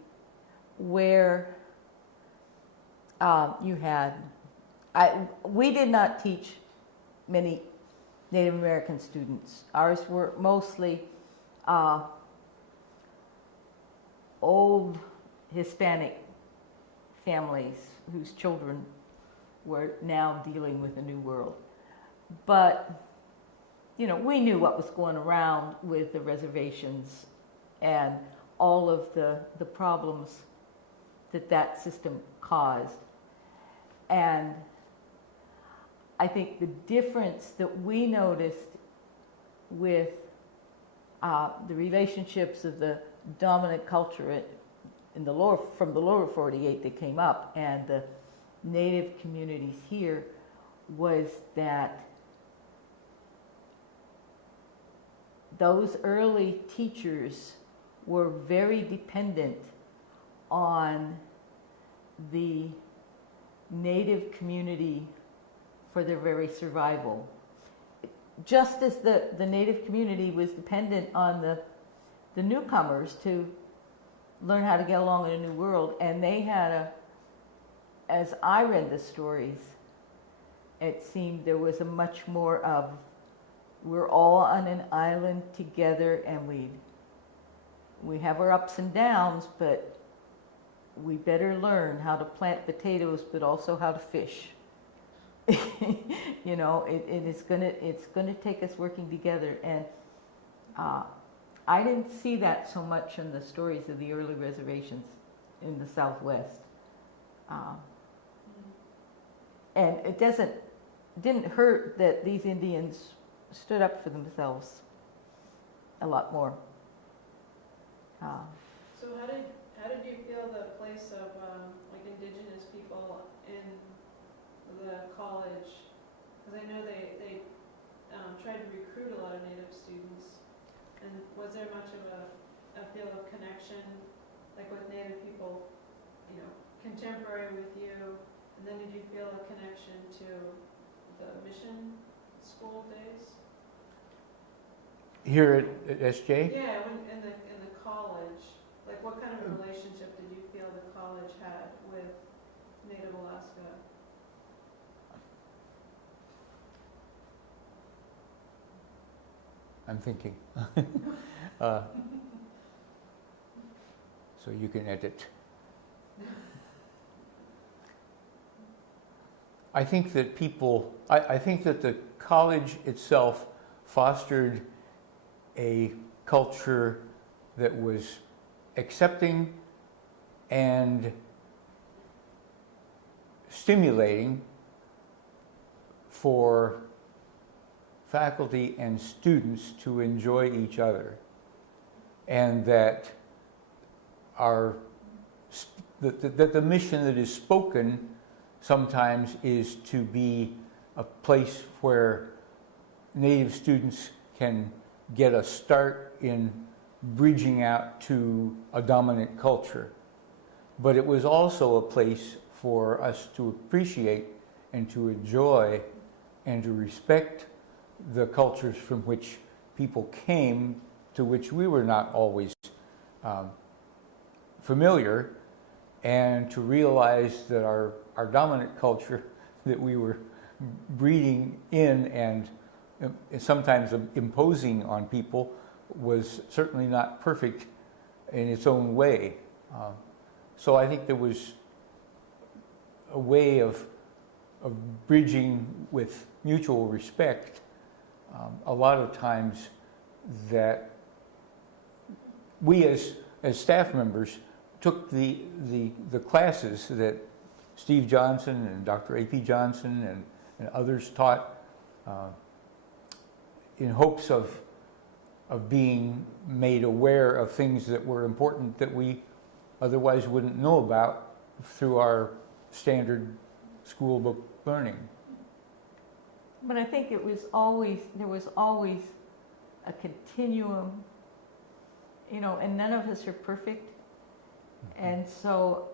where we did not teach many Native American students. Ours were mostly old Hispanic families whose children were now dealing with a new world. But we knew what was going around with the reservations and all of the problems that system caused. And I think the difference that we noticed with the relationships of the dominant culture from the lower 48 that came up and the Native communities here was that those early teachers were very dependent on the Native community for their very survival. Just as the Native community was dependent on the newcomers to learn how to get along in a new world, and they had as I read the stories, it seemed there was a much more of, we're all on an island together, and we have our ups and downs, but we better learn how to plant potatoes, but also how to fish. It's gonna take us working together, and I didn't see that so much in the stories of the early reservations in the Southwest. And it didn't hurt that these Indians stood up for themselves a lot more. So how did you feel the place of indigenous people in the college? Because I know they tried to recruit a lot of Native students, and was there much of a feel of connection, like with Native people, contemporary with you? And then did you feel a connection to the mission school days? Here at SJ? Yeah, in the college, like what kind of relationship did you feel the college had with Native Alaska? I'm thinking. So you can edit. I think that I think that the college itself fostered a culture that was accepting and stimulating for faculty and students to enjoy each other. and that that the mission that is spoken sometimes is to be a place where Native students can get a start in bridging out to a dominant culture. But it was also a place for us to appreciate and to enjoy and to respect the cultures from which people came, to which we were not always familiar, and to realize that our dominant culture that we were breeding in and sometimes imposing on people was certainly not perfect in its own way. So I think there was a way of bridging with mutual respect a lot of times that we as staff members took the classes that Steve Johnson and Dr. A.P. Johnson and others taught in hopes of being made aware of things that were important that we otherwise wouldn't know about through our standard school book learning. But I think there was always a continuum, you know, and none of us are perfect. And so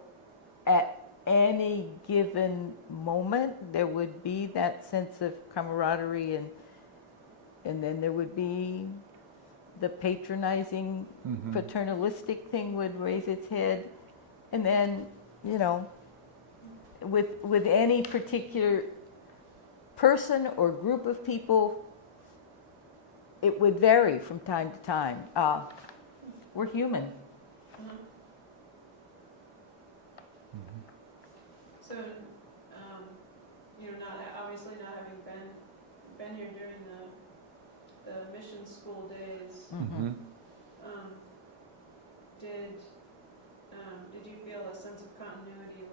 at any given moment, there would be that sense of camaraderie, and then there would be the patronizing, paternalistic thing would raise its head. And then, you know, with any particular person or group of people, it would vary from time to time. We're human. So, you know, obviously not having been here during the mission school days, did you feel a sense of continuity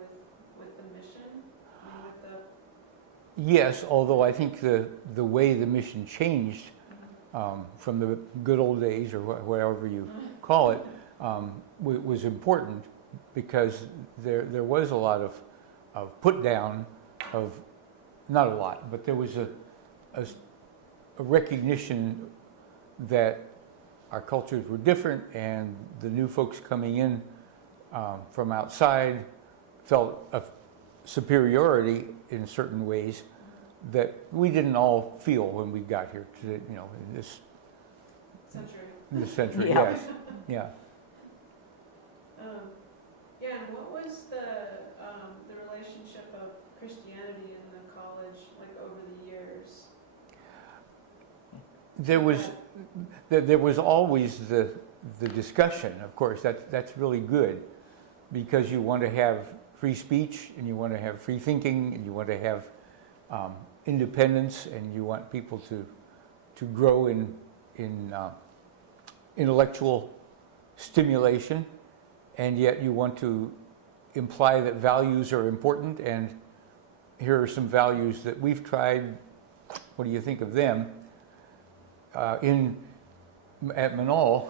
with the mission? I mean, with the Yes, although I think the way the mission changed from the good old days, or whatever you call it, was important, because there was a lot of put down of, not a lot, but there was a recognition that our cultures were different, and the new folks coming in from outside felt a superiority in certain ways that we didn't all feel when we got here, you know, in this century. Yeah. Yes, yeah. Yeah, and what was the relationship of Christianity in the college, like, over the years? There was always the discussion. Of course, that's really good, because you want to have free speech, and you want to have free thinking, and you want to have independence, and you want people to grow in intellectual stimulation, and yet you want to imply that values are important, and here are some values that we've tried. What do you think of them? At Manal,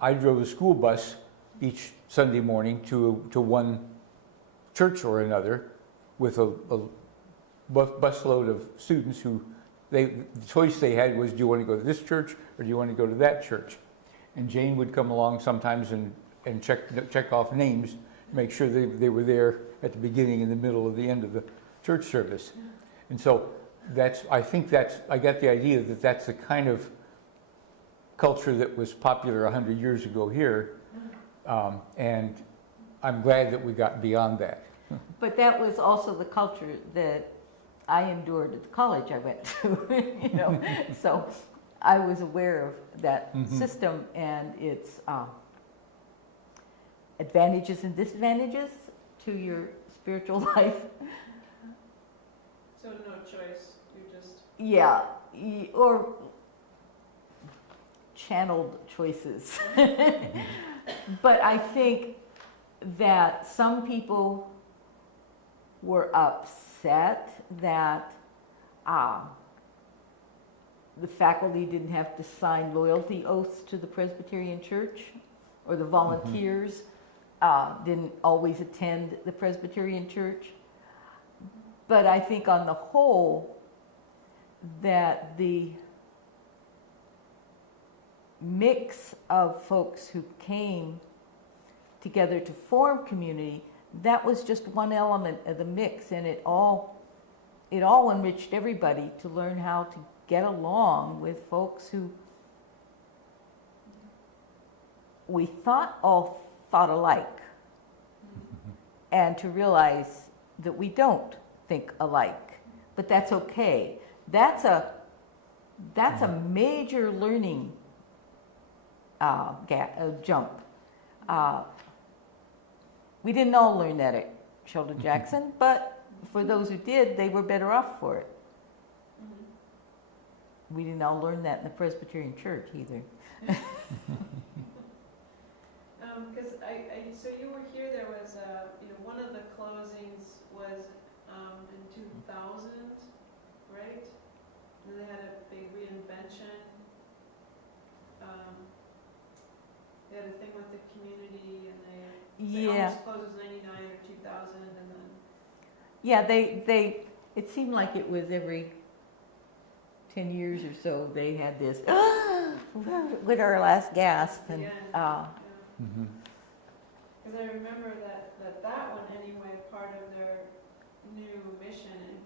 I drove a school bus each Sunday morning to one church or another with a busload of students who the choice they had was, do you want to go to this church or do you want to go to that church? And Jane would come along sometimes and check off names, make sure they were there at the beginning and the middle of the end of the church service. And so I got the idea that that's the kind of culture that was popular 100 years ago here, and I'm glad that we got beyond that. But that was also the culture that I endured at the college I went to, you know. So I was aware of that system and its advantages and disadvantages to your spiritual life. So no choice, you're just... Yeah, or channeled choices. But I think that some people were upset that the faculty didn't have to sign loyalty oaths to the Presbyterian Church, or the volunteers didn't always attend the Presbyterian Church. But I think on the whole, that the mix of folks who came together to form community, that was just one element of the mix, and it all enriched everybody to learn how to get along with folks who we all thought alike, and to realize that we don't think alike, but that's okay. That's a major learning jump. We didn't all learn that at Sheldon Jackson, but for those who did, they were better off for it. We didn't all learn that in the Presbyterian Church either. Because so you were here, there was, one of the closings was in 2000, right? And they had a big reinvention. They had a thing with the community, and they almost closed was 99 or 2000, and then. Yeah, it seemed like it was every 10 years or so they had this, with our last gasp. And, Because I remember that one anyway, part of their new mission, and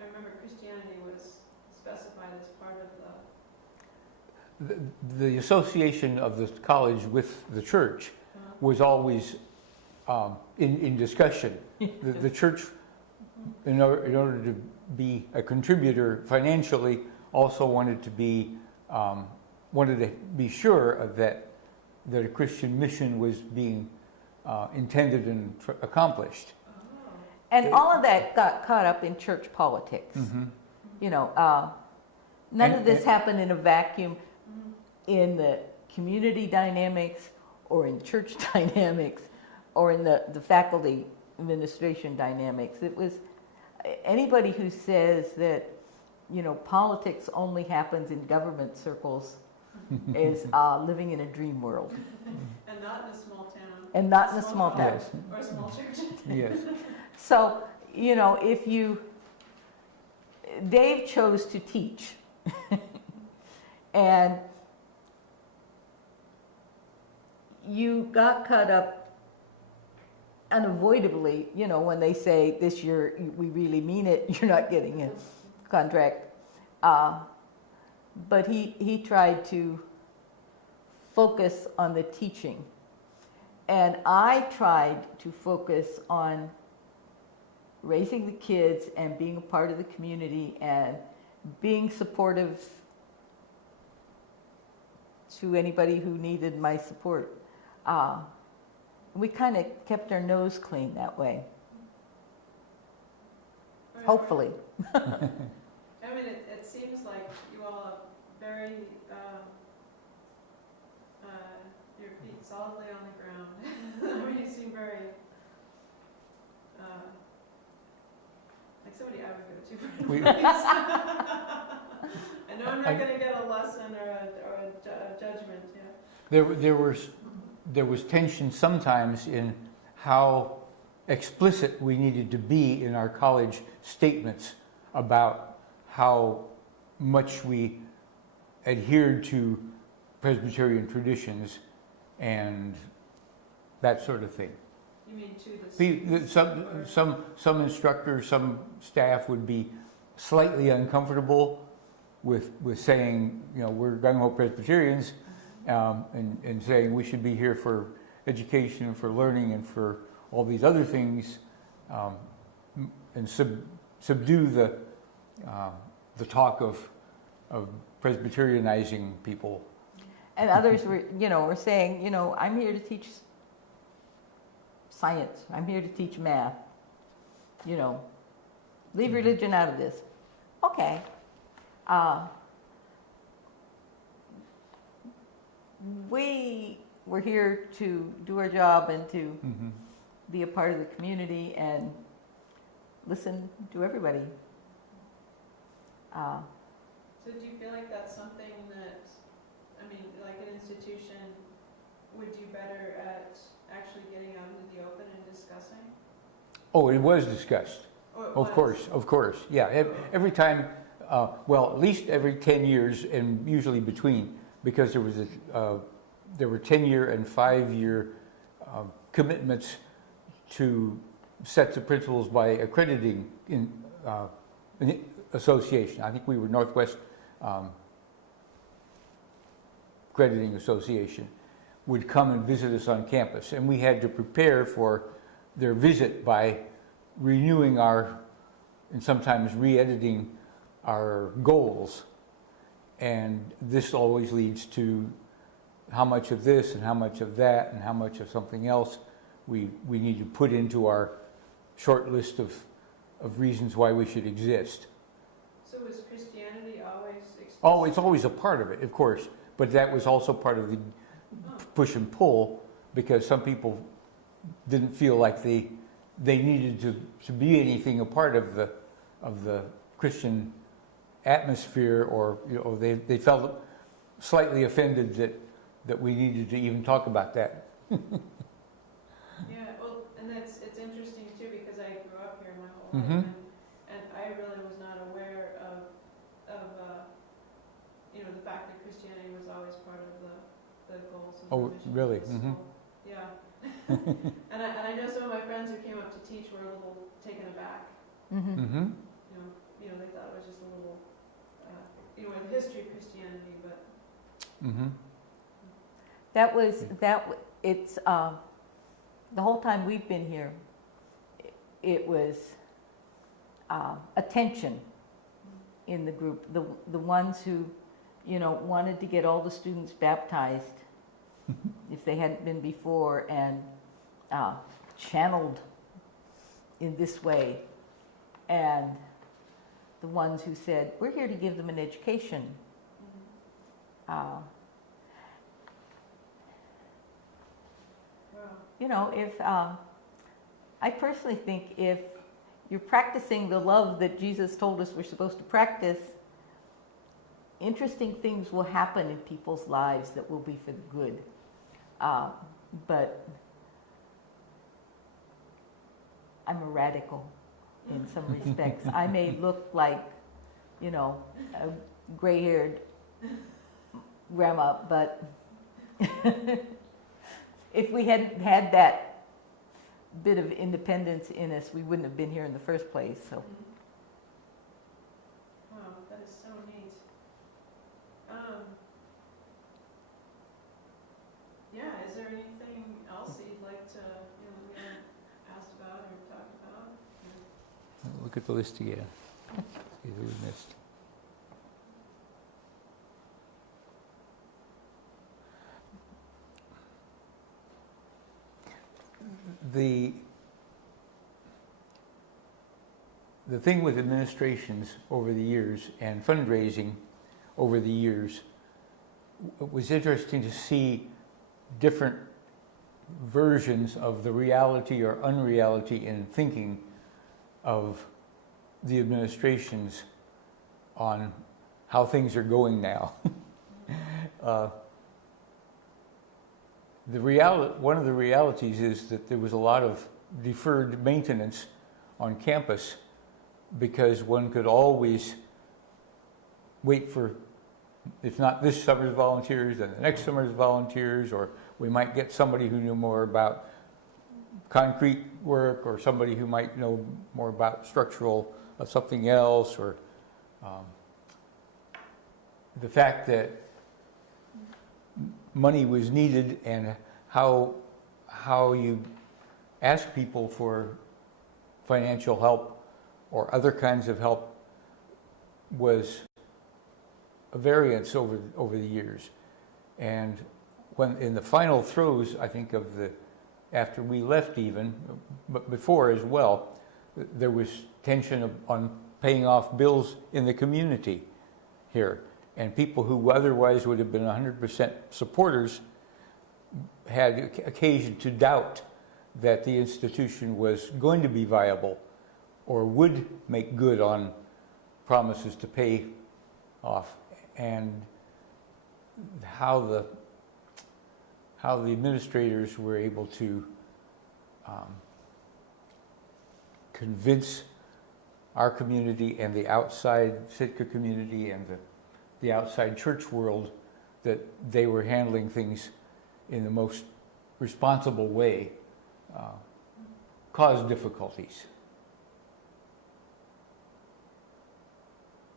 I remember Christianity was specified as part of The association of the college with the church was always in discussion. The church, in order to be a contributor financially, also wanted to be sure that a Christian mission was being intended and accomplished. And all of that got caught up in church politics. None of this happened in a vacuum in the community dynamics or in church dynamics or in the faculty administration dynamics. It was anybody who says that, politics only happens in government circles is living in a dream world. And not in a small town. And not in a small town. Yes. Or a small church. Yes. So, Dave chose to teach. And you got caught up unavoidably, when they say this year, we really mean it, you're not getting a contract. But he tried to focus on the teaching. And I tried to focus on raising the kids and being a part of the community and being supportive to anybody who needed my support. We kind of kept our nose clean that way. Hopefully. I mean, it seems like you all are very, your feet solidly on the ground. I mean, you seem very, like somebody I would go to for advice. I know I'm not going to get a lesson or a judgment. Yeah. There was tension sometimes in how explicit we needed to be in our college statements about how much we adhered to Presbyterian traditions and that sort of thing. You mean to the students? Some instructors, some staff would be slightly uncomfortable with saying, we're gung-ho Presbyterians, and saying we should be here for education and for learning and for all these other things, and subdue the talk of Presbyterianizing people. And others were saying, I'm here to teach science. I'm here to teach math. Leave religion out of this. Okay. We were here to do our job and to be a part of the community and listen to everybody. So So do you feel like that's something that, I mean, like an institution would do better at actually getting out into the open and discussing? Oh, it was discussed. Or it Of course, yeah. Every time, well, at least every 10 years, and usually between, because there were 10-year and 5-year commitments to sets of principles by accrediting an association. I think we were Northwest Accrediting Association would come and visit us on campus, and we had to prepare for their visit by renewing and sometimes re-editing our goals. And this always leads to how much of this and how much of that and how much of something else we need to put into our short list of reasons why we should exist. So was Christianity always explicit? Oh, it's always a part of it, of course, but that was also part of the push and pull, because some people didn't feel like they needed to be anything a part of the Christian atmosphere, or they felt slightly offended that we needed to even talk about that. Yeah, well, and it's interesting too, because I grew up here my whole Mhm. life, and I really was not aware of the fact that Christianity was always part of the goals and Oh, the mission really? of the Mhm. school. Yeah. and I know some of my friends who came up to teach were a little taken aback. Mm-hmm. Mm-hmm. They thought it was just a little, the history of Christianity, but Mm-hmm. It's the whole time we've been here, it was a tension in the group. The ones who, wanted to get all the students baptized if they hadn't been before, and channeled in this way, and the ones who said, we're here to give them an education. wow. If I personally think if you're practicing the love that Jesus told us we're supposed to practice, interesting things will happen in people's lives that will be for the good. But I'm a radical in some respects. I may look like, a gray-haired grandma, but if we hadn't had that bit of independence in us, we wouldn't have been here in the first place. So, Wow, that is so neat. Yeah, is there anything else that you'd like to, we haven't asked about or talked about? Look at the list again. See who we missed. The thing with administrations over the years and fundraising over the years, it was interesting to see different versions of the reality or unreality in thinking of the administrations on how things are going now. One of the realities is that there was a lot of deferred maintenance on campus, because one could always wait for, if not this summer's volunteers, then the next summer's volunteers, or we might get somebody who knew more about concrete work, or somebody who might know more about structural of something else, or the fact that money was needed, and how you ask people for financial help or other kinds of help was a variance over the years. And when in the final throes, I think after we left even, but before as well, there was tension on paying off bills in the community here. And people who otherwise would have been 100% supporters had occasion to doubt that the institution was going to be viable or would make good on promises to pay off, and how the administrators were able to convince our community and the outside Sitka community and the outside church world that they were handling things in the most responsible way, caused difficulties.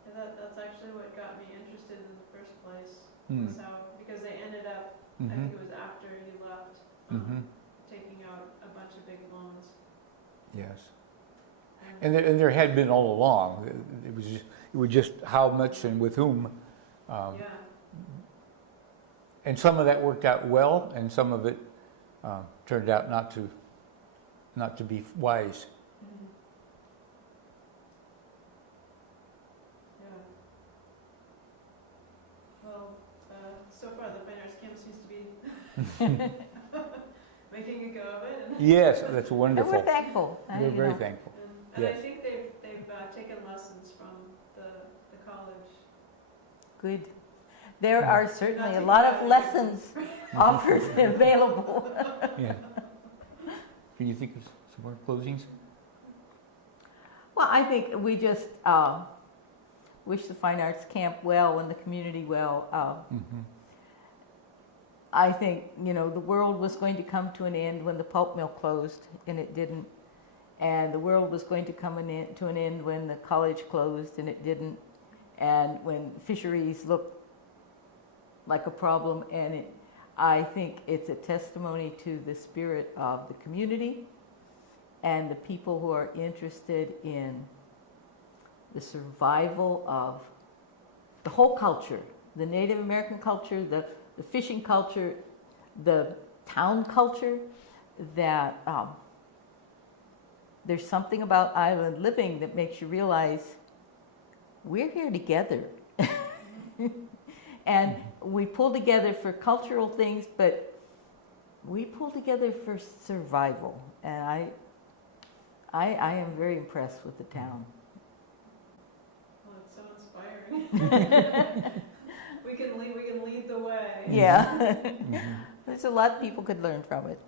Yeah, that's actually what got me interested in the first place. Mm. Was how, because they ended up, I Mm-hmm. think it was after you left, Mm-hmm. taking out a bunch of big loans. Yes. And there had been all along. It was just how much and with whom. Yeah. And some of that worked out well, and some of it turned out not to be wise. Mhm. Yeah. Well, so far the Fine Arts Camp seems to be making a go of it. Yes, that's And wonderful. we're thankful. We're very thankful. And I Yes. think they've taken lessons from the college. Good. There are certainly a Not lot of taking lessons offered and available. Yeah. Can you think of some more closings? Well, I think we just wish the Fine Arts Camp well and the community well. Mm-hmm. I think, the world was going to come to an end when the pulp mill closed, and it didn't. And the world was going to come to an end when the college closed, and it didn't. And when fisheries looked like a problem, and I think it's a testimony to the spirit of the community and the people who are interested in the survival of the whole culture, the Native American culture, the fishing culture, the town culture, that there's something about island living that makes you realize we're here together. And we pull together for cultural things, but we pull together for survival. And I am very impressed with the town. Well, it's so inspiring. we can lead the way. Yeah. Mm-hmm. There's a lot people could learn from it.